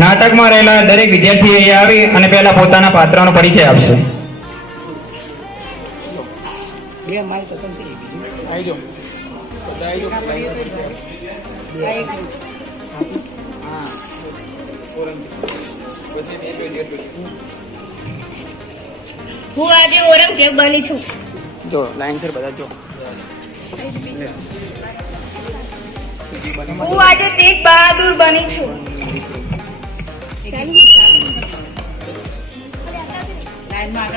નાટકમાં રહેલા દરેક વિદ્યાર્થી અહીંયા આવી અને પહેલા પોતાના પાત્રનો પરિચય આપશે. હા આજે ઔરંગઝેબ બની છું. જો લાઈન સર બધા જો. હું આજે તેગ બહાદુર બની છું.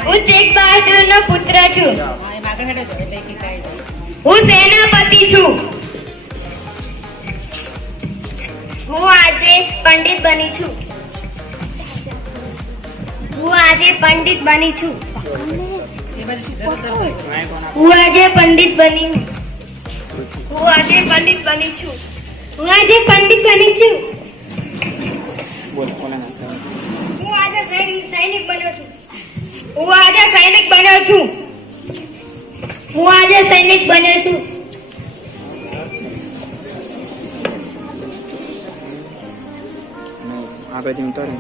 હું તેગ બહાદુર નો પુત્ર છું. હું સેનાપતિ છું. હું આજે પંડિત બની છું. હું આજે પંડિત બની છું. હું આજે પંડિત બની હું આજે પંડિત બની છું. હું આજે પંડિત બની છું. બોલો કોને ના સર હું આજે સૈનિક સૈનિક બન્યો છું. હું આજે સૈનિક બન્યો છું. હું આજે સૈનિક બન્યો છું. આગળથી ઉતારે.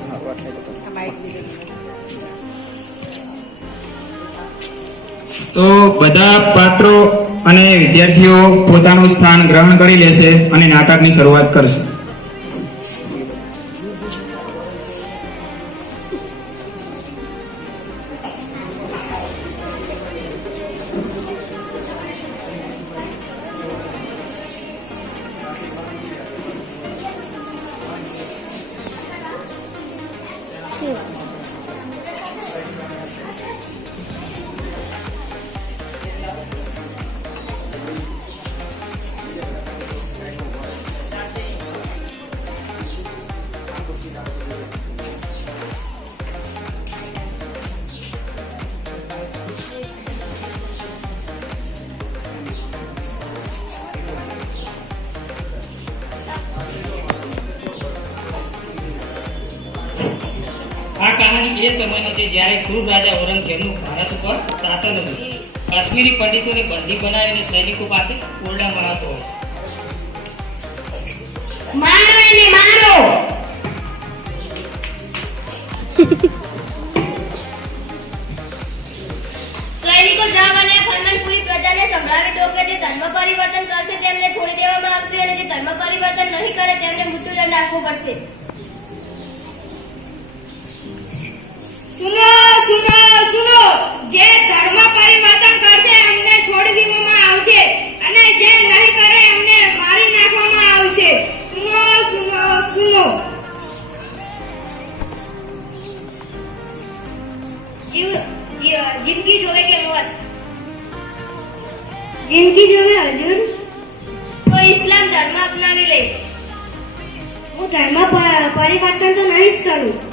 તો તો બધા પાત્રો અને વિદ્યાર્થીઓ પોતાનું સ્થાન ગ્રહણ કરી લેશે અને નાટકની શરૂઆત કરશે. આ કહાની એ સમયનો છે જ્યારે ક્રૂર રાજા ઔરંગઝેબનું ભારત ઉપર શાસન હતું. કાશ્મીરી પંડિતોને બંધી બનાવીને સૈનિકો પાસે ઓરડા મનાવતો હોય મારો એને મારો. સૈનિકો જાઓ અને ફરમાનપુરી પ્રજાને સંભળાવી દો કે જે ધર્મ પરિવર્તન કરશે તેમને છોડી દેવામાં આવશે અને જે ધર્મ પરિવર્તન નહીં કરે તેમને મૃત્યુદંડ આપવો પડશે. સુનો સુનો સુનો. જે ધર્મ પરિવર્તન કરશે એમને છોડી દેવામાં આવશે. અને જે નહીં કરે એમને મારી નાખવામાં આવશે. સુનો સુનો સુનો. જિંદગી જોવે કે મોત જિંદગી જોવે હજુર તો ઇસ્લામ ધર્મ અપનાવી લે. હું ધર્મ પરિવર્તન તો નહીં જ કરું.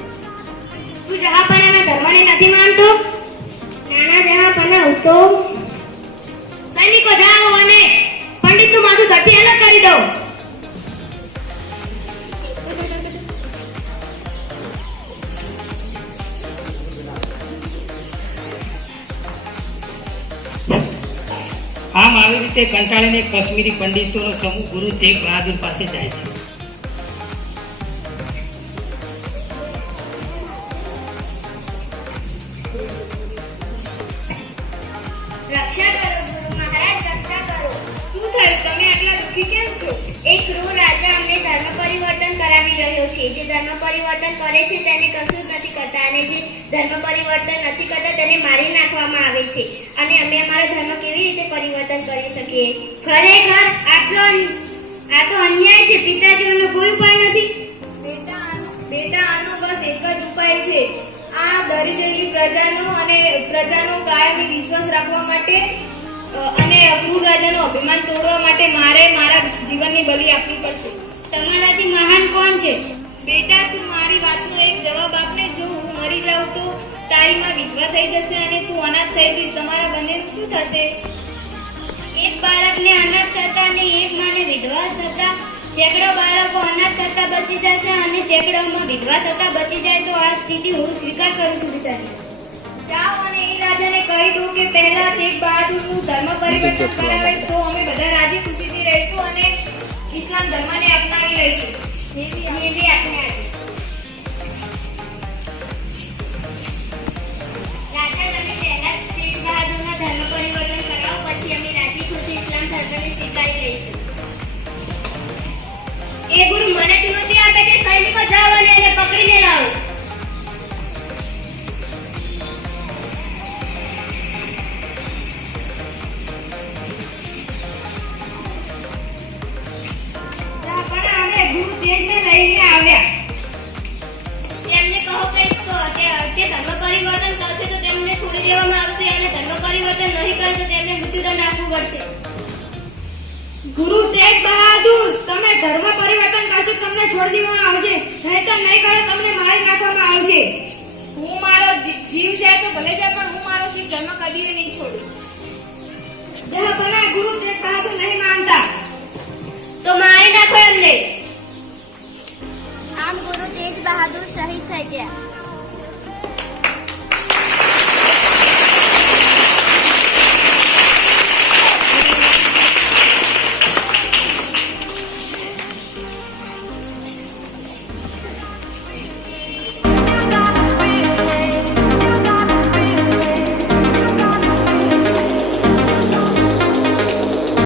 માનતો નાના જહાપણા હું તો સૈનિકો જાઓ અને પંડિતનું માથું ધરતી અલગ કરી દો. આમ આવી રીતે કંટાળીને કશ્મીરી પંડિતોનો સમૂહ ગુરુ તેગ બહાદુર પાસે જાય છે. રક્ષા કરો ગુરુ મહારાજ રક્ષા કરો શું થયું તમે આટલા દુઃખી કેમ છો એક ક્રૂર રાજા અમને ધર્મ પરિવર્તન કરાવી રહ્યો છે. જે ધર્મ પરિવર્તન કરે છે તેને કશું જ નથી કરતા અને જે ધર્મ પરિવર્તન નથી કરતા તેને મારી નાખવામાં આવે છે. અને અમે અમારો ધર્મ કેવી રીતે પરિવર્તન કરી શકીએ? ખરેખર આટલો આ તો અન્યાય છે. પિતાજીઓનો કોઈ ઉપાય નથી. બેટા બેટા, આનો બસ એક જ ઉપાય છે. આ ડરી ગયેલી પ્રજાનો અને પ્રજાનો કાયમી વિશ્વાસ રાખવા માટે અને અક્રૂર રાજાનું અભિમાન તોડવા માટે મારે મારા જીવનની બલિ આપવી પડશે. તમારાથી મહાન કોણ છે? બેટા, તું મારી વાતનો એક જવાબ આપને. જો હું મરી જાઉં તો તારી માં વિધવા થઈ જશે અને તું અનાથ થઈ જઈશ. તમારા બંનેનું શું થશે? એક બાળકને અનાથ થતા અને એક માને વિધવા થતા? સેંકડો બાળકો અનાથ થતા બચી જાય છે અને સેંકડોમાં વિધવા થતા બચી જાય તો આ સ્થિતિ હું સ્વીકાર કરું છું બિચારી. જાઓ અને એ રાજાને કહી દો કે પહેલા તેગ બહાદુરનું ધર્મ પરિવર્તન કરાવે તો અમે બધા રાજી ખુશીથી રહીશું અને ઇસ્લામ ધર્મને અપનાવી લઈશું. જેવી આપને આજે. દેવામાં આવશે અને ધર્મ પરિવર્તન નહીં કરે તો તેમને મૃત્યુદંડ આપવું પડશે. ગુરુ તેગ બહાદુર, તમે ધર્મ પરિવર્તન કરશો તમને છોડી દેવામાં આવશે. નહીતર નહીં કરો, તમને મારી નાખવામાં આવશે. હું મારો જીવ જાય તો ભલે જાય, પણ હું મારો શિવ ધર્મ કદી નહીં છોડું. જહ બના ગુરુ તેગ માનતા. તો મારી નાખો એમને. આમ ગુરુ તેજ બહાદુર શહીદ થઈ ગયા.